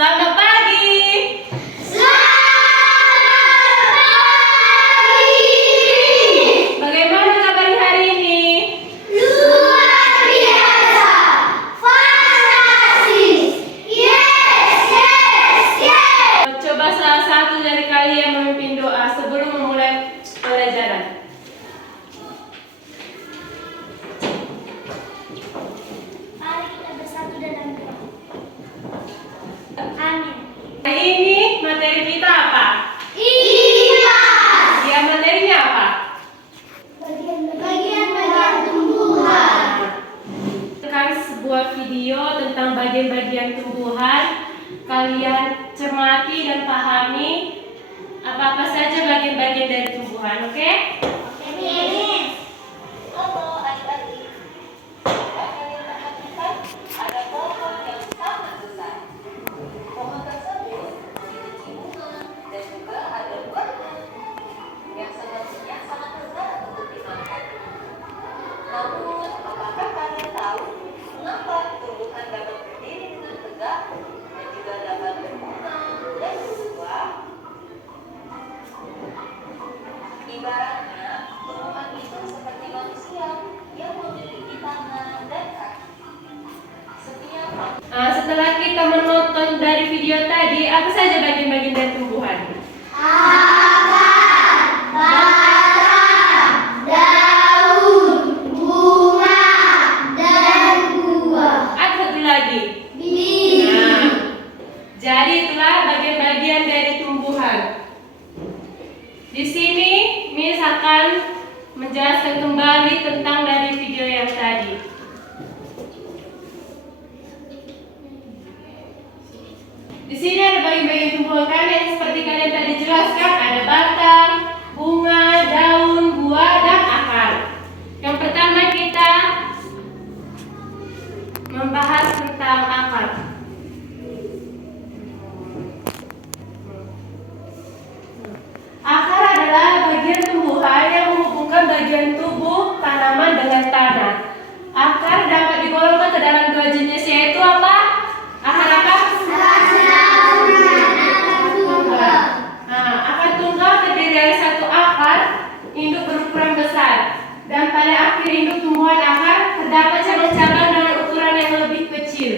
Selamat pagi. Selamat pagi. Bagaimana kabar hari ini? Luar biasa. Fantastis. Yes. Coba salah satu dari kalian memimpin doa sebelum memulai pelajaran. Mari kita bersatu dalam doa. Amin. Hari ini materi kita apa? IPA. Ya, materinya apa? Bagian-bagian tumbuhan. Sekarang sebuah video tentang bagian-bagian tumbuhan. Kalian cermati dan pahami apa-apa saja bagian-bagian dari tumbuhan, oke? Amin. Halo adik-adik, coba kalian perhatikan ada pohon yang sangat besar. Pohon tersebut memiliki bunga dan juga ada buahnya yang sebenarnya sangat lezat untuk dimakan. Namun, apakah kalian tahu mengapa tumbuhan dapat berdiri dengan tegak dan juga dapat berbunga dan berbuah? Ibaratnya, tumbuhan itu seperti manusia yang memiliki tangan dan kaki. Setelah kita menonton dari video tadi, apa saja bagian-bagian dari tumbuhan? Akar, batang, daun, bunga, dan buah. Ada satu lagi. Biji. Nah, jadi itulah bagian-bagian dari tumbuhan. Di sini Miss akan menjelaskan kembali tentang dari video yang tadi. Di sini ada bagian-bagian tumbuhan kalian seperti kalian tadi jelaskan, ada batang, bunga, daun, buah, dan akar. Yang pertama kita membahas tentang akar. Akar adalah bagian tumbuhan yang menghubungkan bagian tubuh tanaman dengan tanah. Akar dapat digolongkan ke dalam dua jenis, yaitu apa? Akar apa? Nah, akar tunggal terdiri dari satu akar induk berukuran besar, dan pada akhir induk tumbuhan akar terdapat cabang-cabang dengan ukuran yang lebih kecil.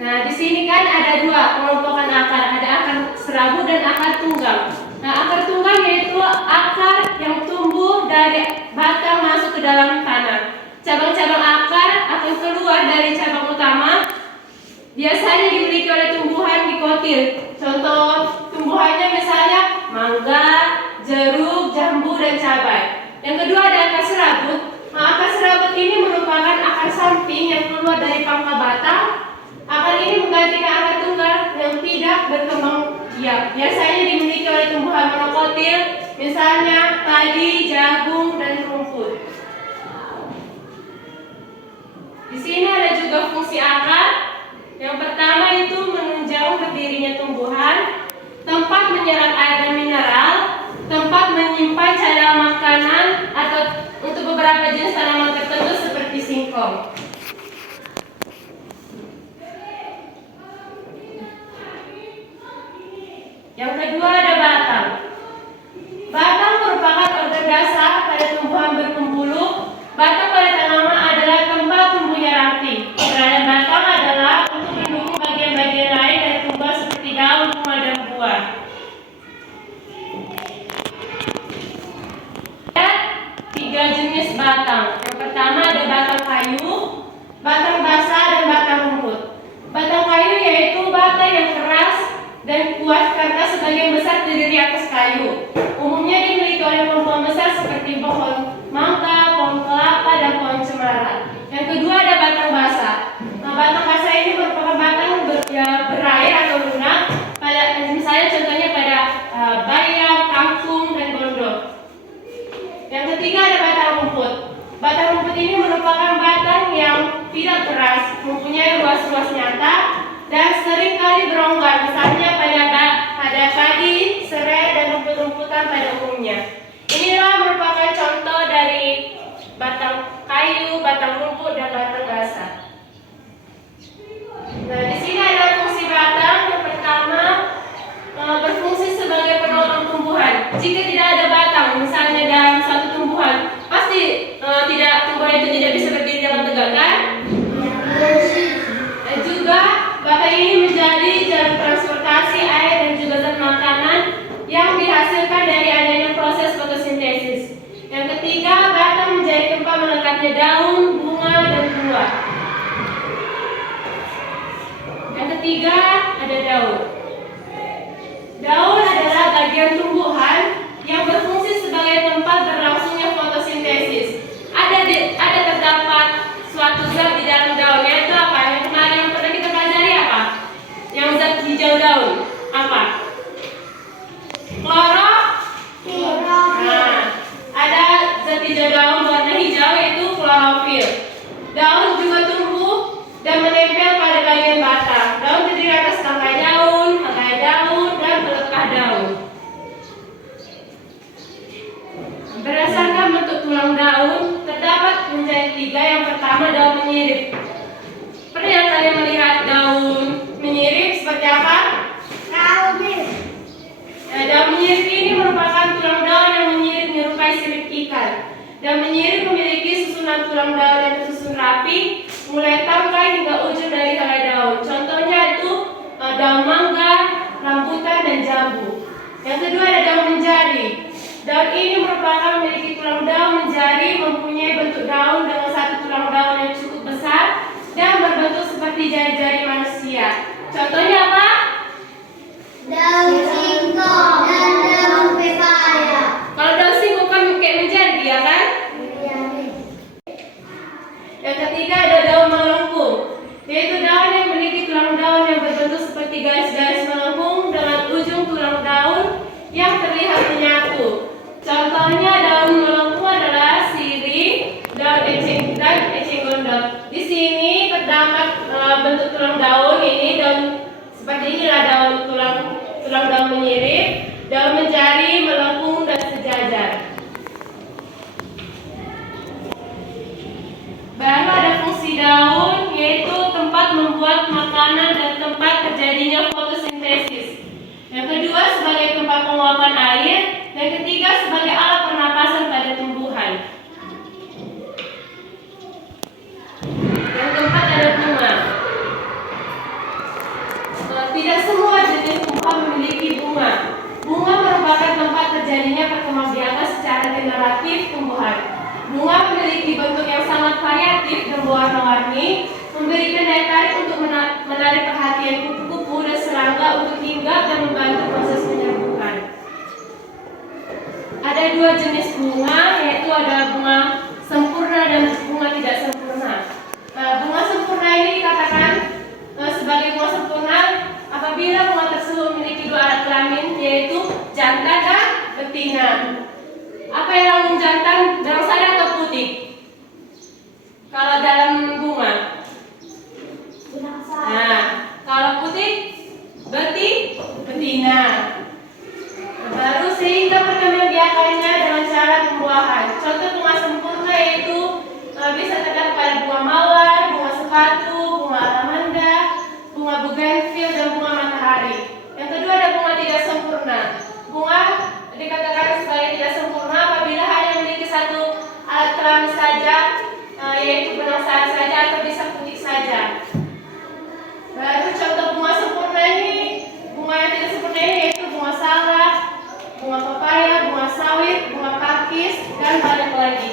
Nah, di sini kan ada dua kelompokan akar, ada akar serabut dan akar tunggal. Nah, akar tunggal yaitu akar yang tumbuh dari batang masuk ke dalam tanah. Cabang-cabang akar akan keluar dari cabang utama. Biasanya dimiliki oleh tumbuhan dikotil. Contoh tumbuhannya misalnya mangga, jeruk, jambu, dan cabai. Yang kedua ada akar serabut. Nah, akar serabut ini merupakan akar samping yang keluar dari pangkal batang. Akar ini menggantikan akar tunggal yang tidak berkembang biak. Biasanya dimiliki oleh tumbuhan monokotil, misalnya padi, jagung, dan rumput. Di sini ada juga fungsi akar. Yang pertama itu menunjang berdirinya tumbuhan, tempat menyerap air dan mineral, tempat menyimpan cadangan makanan atau untuk beberapa jenis tanaman tertentu seperti singkong. Yang kedua ada batang. Batang merupakan organ dasar pada tumbuhan berpembuluh. Batang pada tanaman adalah tempat tumbuhnya ranting. Peran batang adalah untuk mendukung bagian-bagian lain dari tumbuhan seperti daun, bunga, dan buah. Ada tiga jenis batang. Yang pertama ada batang kayu, batang basah, dan batang rumput. Batang kayu yaitu batang yang keras dan kuat karena sebagian besar terdiri atas kayu. Umumnya dimiliki oleh pohon besar seperti pohon mangga, pohon kelapa, dan pohon cemara. Yang kedua ada batang basah. Nah, batang basah ini merupakan batang berair atau lunak. Misalnya contohnya pada bayam, kangkung, dan gondok. Yang ketiga ada batang rumput. Batang rumput ini merupakan batang yang tidak keras, mempunyai ruas-ruas nyata, dan sering kali berongga, misalnya pada padi, serai, dan rumput-rumputan pada umumnya. Inilah merupakan contoh dari batang kayu, batang rumput, dan batang basah. buah itu tidak bisa berdiri dengan tegak kan? Dan juga batang ini menjadi jalur transportasi air dan juga zat makanan yang dihasilkan dari adanya proses fotosintesis. Yang ketiga, batang menjadi tempat melekatnya daun, bunga, dan buah. Yang ketiga ada daun. Daun adalah bagian tumbuhan yang berfungsi sebagai tempat berlangsungnya fotosintesis. Ada terdapat suatu zat di dalam daun, yaitu apa? Yang kemarin yang pernah kita pelajari apa? Yang zat hijau daun apa? Nah, ada zat hijau daun warna hijau yaitu klorofil. Daun juga tumbuh dan menempel pada bagian batang. Daun terdiri atas tangkai daun, dan belekah daun. Berdasarkan bentuk tulang daun, terdapat menjadi tiga. Yang pertama, daun menyirip. Pernah yang kalian melihat daun menyirip seperti apa? Daun menyirip ini merupakan tulang daun yang menyirip menyerupai sirip ikan. Daun menyirip memiliki susunan tulang daun yang tersusun rapi, mulai tangkai hingga ujung dari helai daun. Contohnya itu daun mangga, rambutan, dan jambu. Yang kedua ada daun menjari. Daun ini merupakan memiliki tulang daun menjari, mempunyai bentuk daun dengan satu tulang daun yang cukup besar dan berbentuk seperti jari-jari manusia. Contohnya apa? Daun singkong dan daun pepaya. Kalau daun singkong kan kayak menjadi, ya kan? Yang ketiga ada daun melengkung, yaitu daun yang memiliki tulang daun yang berbentuk seperti garis-garis melengkung dengan ujung tulang daun yang terlihat menyatu. Contohnya daun melengkung adalah sirih, daun eceng, dan eceng gondok. Di sini terdapat bentuk tulang daun ini, daun seperti inilah daun tulang daun menyirip, daun menjari, melengkung, dan sejajar. Baru ada fungsi daun, yaitu tempat membuat makanan dan tempat terjadinya fotosintesis. Yang kedua sebagai tempat penguapan air, dan ketiga sebagai alat pernapasan pada tumbuhan. Yang keempat ada bunga. Tidak semua jenis tumbuhan memiliki bunga. Bunga merupakan tempat terjadinya perkembangbiakan secara generatif tumbuhan. Bunga memiliki bentuk yang sangat variatif dan berwarna-warni, memberikan daya tarik untuk menarik perhatian kupu-kupu dan serangga untuk hinggap dan membantu proses penyerbukan. Ada dua jenis bunga, yaitu ada bunga sempurna dan bunga tidak sempurna. Bunga sempurna ini dikatakan sebagai bunga sempurna apabila bunga tersebut memiliki dua alat kelamin, yaitu jantan dan betina. Apa yang jantan, dalam sari atau putih? Kalau dalam bunga? Nah, kalau putih, betina. Baru sehingga perkembangbiakannya dengan cara pembuahan. Contoh bunga sempurna yaitu bisa terdapat pada bunga mawar, bunga sepatu, bunga alamanda, bunga bougainville, dan bunga matahari. Yang kedua ada bunga tidak sempurna. Bunga dikatakan sebagai tidak sempurna apabila hanya memiliki satu alat kelamin saja, yaitu benang sari saja atau bisa putih saja. Baru contoh bunga sempurna ini, bunga yang tidak sempurna ini yaitu bunga salak, bunga pepaya, bunga sawit, bunga pakis, dan banyak lagi.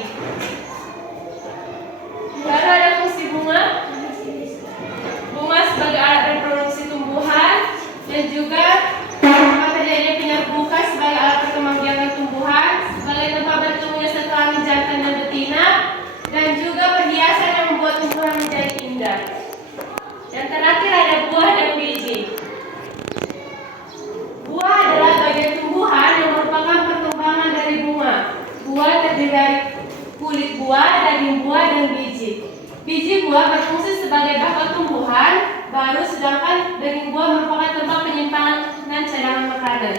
Baru ada fungsi bunga. Bunga sebagai alat reproduksi tumbuhan dan juga tempat terjadinya penyerbukan sebagai alat perkembangbiakan tumbuhan, sebagai tempat bertemunya sekelamin jantan dan betina, dan juga perhiasan yang membuat tumbuhan menjadi indah. Yang terakhir ada buah dan biji. Buah adalah bagian tumbuhan yang merupakan perkembangan dari bunga. Buah terdiri dari kulit buah, daging buah, dan biji. Biji buah berfungsi sebagai bahan tumbuhan baru, sedangkan daging buah merupakan tempat penyimpanan cadangan makanan.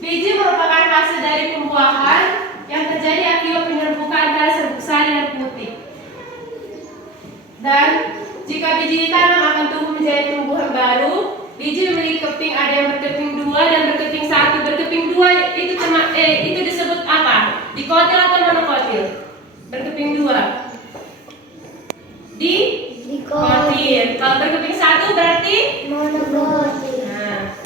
Biji merupakan hasil dari pembuahan yang terjadi akibat penyerbukan antara serbuk sari dan putih. Dan jika biji ditanam akan tumbuh menjadi tumbuhan baru. Biji memiliki keping, ada yang berkeping 2 dan berkeping 1. Berkeping 2 itu disebut apa? Dikotil atau monokotil? Berkeping 2. berkeping satu berarti Monodot. nah.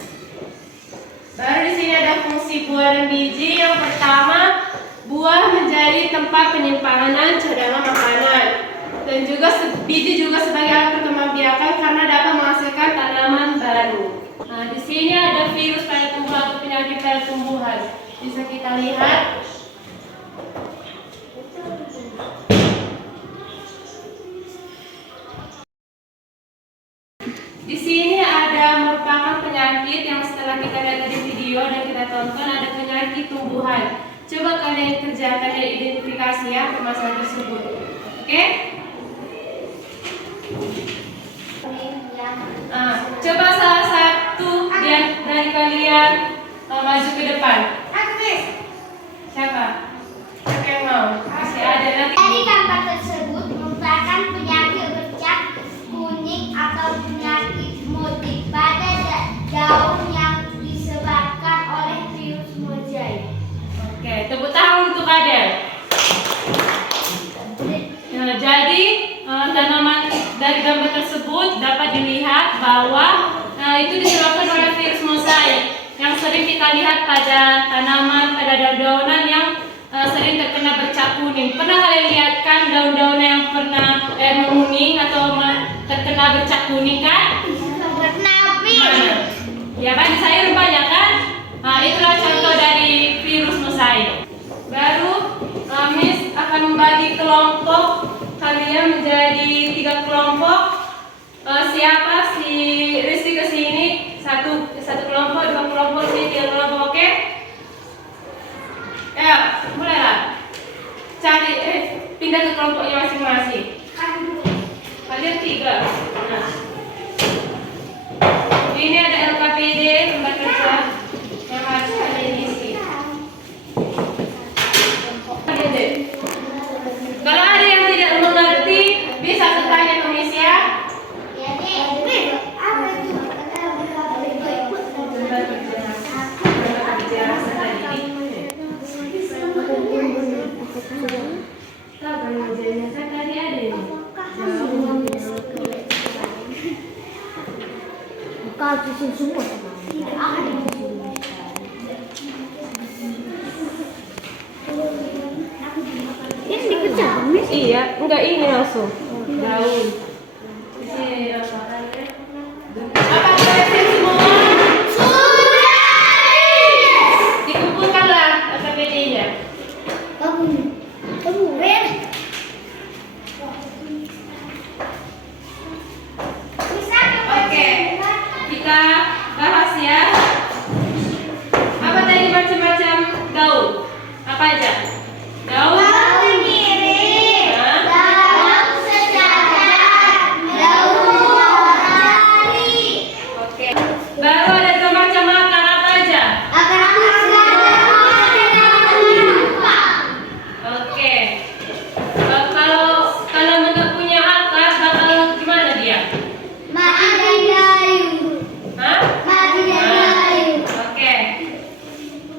Baru di sini ada fungsi buah dan biji. Yang pertama, buah menjadi tempat penyimpanan cadangan makanan. Dan juga biji juga sebagai alat perkembangbiakan karena dapat menghasilkan tanaman baru. Nah, di sini ada virus pada tumbuhan atau penyakit pada tumbuhan. Bisa kita lihat. Di sini ada merupakan penyakit yang setelah kita lihat tadi video dan kita tonton, ada penyakit tumbuhan. Coba kalian kerjakan dan identifikasi ya permasalahan tersebut. Oke? Coba salah satu dari kalian maju ke depan. Siapa? Siapa yang mau? Masih ada nanti. Dari gambar tersebut merupakan penyakit bercak kuning atau penyakit motif pada daun yang disebabkan oleh virus mozaik. Oke, tepuk tangan untuk Adel. Nah, jadi tanaman dari gambar tersebut dapat dilihat bahwa itu disebabkan oleh virus mozaik yang sering kita lihat pada tanaman, pada daun-daunan yang sering terkena bercak kuning. Pernah kalian lihat kan daun-daunan yang pernah menguning atau terkena bercak kuning kan? Ya kan, di sayur banyak kan? Nah, itulah contoh dari virus mozaik. Baru Miss akan membagi kelompok kalian menjadi 3 kelompok. Siapa si Rizky ke sini? Satu kelompok, 2 kelompok, sini 3 kelompok, oke? Ya, mulailah. Cari pindah ke kelompoknya masing-masing. Kalian 3. Nah. Ini ada LKPD, lembar kerja yang harus kalian isi. Kalau ada yang tidak mengerti, bisa bertanya ke Miss ya. Kau susun semua. Ini dikejar, Miss. Iya, enggak ini langsung. Daun. Apa kalian semua? Sudah. Dikumpulkanlah LKPD-nya. Kamu, Ren. Oke, kita bahas ya. Apa tadi macam-macam daun? Apa aja? Daun. Oke. Baru ada macam akar apa aja? Oke. Kalau nggak punya akar, bakal gimana dia? Hah? Oke.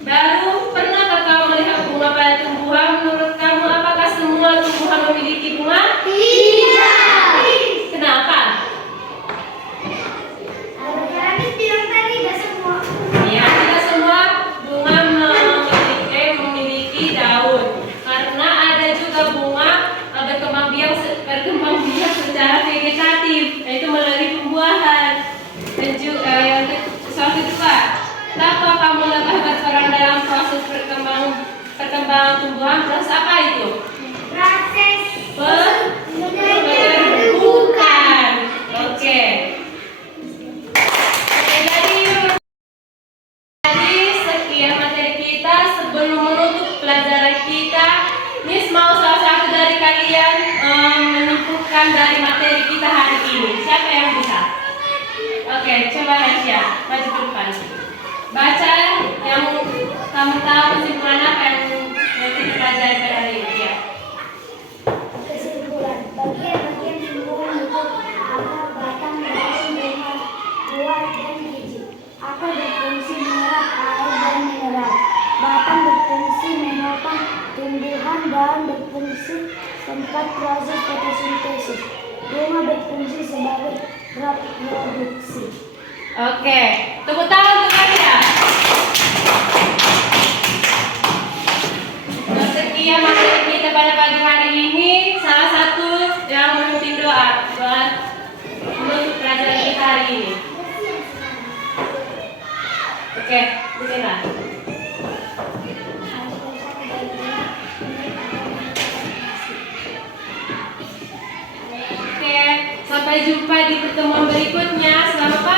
Baru pernahkah kamu melihat bunga pada tumbuhan? Menurut kamu apakah semua tumbuhan memiliki bunga? Kenapa? Ya, tidak semua bunga memiliki daun. Karena ada juga bunga berkembang biak secara vegetatif, yaitu melalui pembuahan. Dan juga yang soal kedua, kenapa kamu lebih berperan dalam proses perkembangan tumbuhan? Proses apa itu? Pembentukan. Oke. Jadi sekian materi kita. Sebelum menutup pelajaran kita, Miss mau salah satu dari kalian menyimpulkan dari materi kita hari ini. Siapa yang bisa? Oke, coba Nasya, maju ke depan. Baca yang kamu tahu kesimpulan apa yang kita pelajari pada hari ini ya. Kesimpulan, bagian-bagian tumbuhan itu akar, batang, daun, buah, dan biji. Akar berfungsi menyerap air dan mineral. Batang berfungsi menopang tumbuhan, daun berfungsi tempat proses fotosintesis. Bunga berfungsi sebagai reproduksi. Oke, tepuk tangan untuk kalian. Nah, sekian materi kita pada pagi hari ini. Salah satu yang memimpin doa buat menutup pelajaran kita hari ini. Oke, bismillah. Oke, sampai jumpa di pertemuan berikutnya. Selamat pagi.